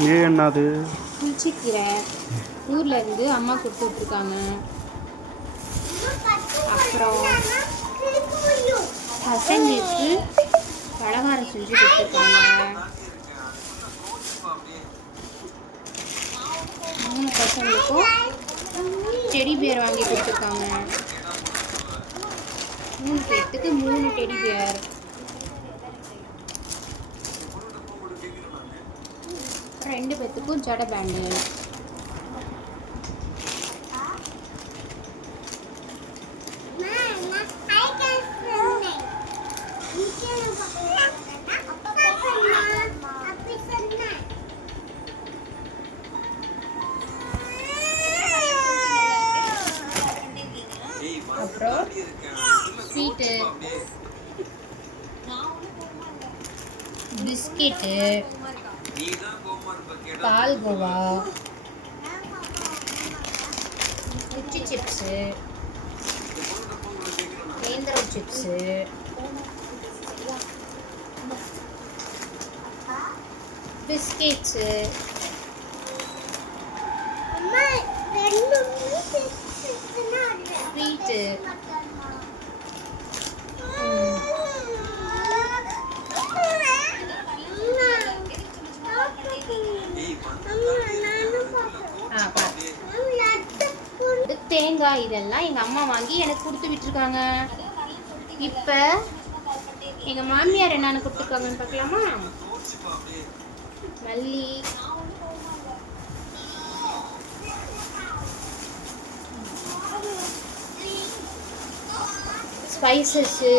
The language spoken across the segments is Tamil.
ஏன் என்னது புளிச்சக்கீரை ஊர்ல இருந்து அம்மா கொடுத்து விட்டுருக்காங்க. அப்புறம் பசங்களுக்கு பலகாரம் செஞ்சு கொடுத்துருக்காங்க. 3 பசங்களுக்கும் டெடி பியர் வாங்கி கொடுத்துருக்காங்க. 3 பேர்த்துக்கு 3 டெடி பியர். அப்புறம் 2 பேர்த்துக்கும் ஜட பேண்டு. அப்புறம் ஸ்வீட்டு, பிஸ்கெட்டு, பால்கோவா, குச்சி சிப்ஸு, நேந்திரம் சிப்ஸு, பிஸ்கெட்ஸு, ஸ்வீட்டு, தேங்காய், இதெல்லாம் எங்கள் அம்மா வாங்கி எனக்கு கொடுத்து விட்டுருக்காங்க. இப்போ எங்கள் மாமியார் என்னென்னு கொடுத்துருக்காங்கன்னு பார்க்கலாமா? மல்லி, ஸ்பைசஸ்ஸு,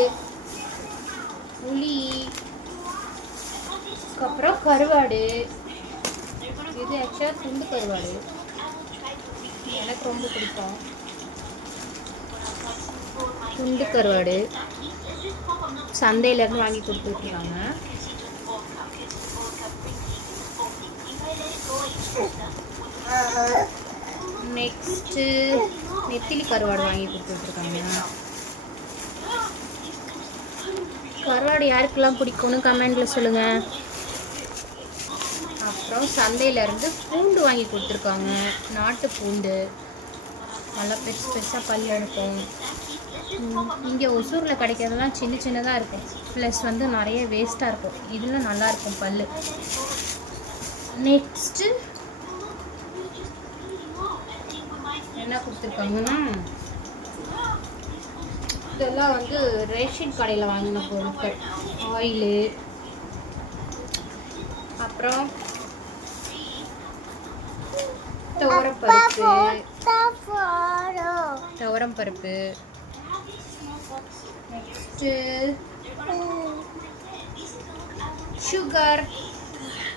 புளி, அப்புறம் கருவாடு. இது ஆக்சுவலாக துண்டு கருவாடு, எனக்கு ரொம்ப பிடிக்கும். துண்டு கருவாடு சந்தையிலேருந்து வாங்கி கொடுத்துருக்காங்க. நெக்ஸ்ட்டு நெத்திலி கருவாடு வாங்கி கொடுத்துட்ருக்காங்க. கருவாடு யாருக்கெல்லாம் பிடிக்கும்னு கமெண்டில் சொல்லுங்கள். அப்புறம் சந்தையிலேருந்து பூண்டு வாங்கி கொடுத்துருக்காங்க. நாட்டு பூண்டு நல்லா பெருசு பெருசாக பல் எடுக்கும். இங்கே ஒசூரில் கிடைக்கிறதுலாம் சின்ன சின்னதாக இருக்கும், ப்ளஸ் வந்து நிறைய வேஸ்ட்டாக இருக்கும். இதில் நல்லாயிருக்கும் பல். நெக்ஸ்ட்டு என்ன கொடுத்துருக்காங்கன்னா, இதெல்லாம் வந்து ரேஷன் கடையில் வாங்கின பொருட்கள். ஆயிலு, அப்புறம் துவரம்பருப்பு, நெக்ஸ்ட்டு சுகர்.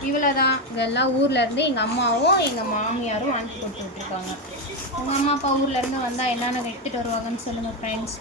இவ்வளோதான். இதெல்லாம் ஊர்லேருந்து எங்கள் அம்மாவும் எங்கள் மாமியாரும் வாங்கி கொடுத்து விட்ருக்காங்க. உங்கள் அம்மா அப்பா ஊர்லேருந்து வந்தால் என்னென்ன எடுத்துகிட்டு வருவாங்கன்னு சொல்லுங்கள் ஃப்ரெண்ட்ஸ்.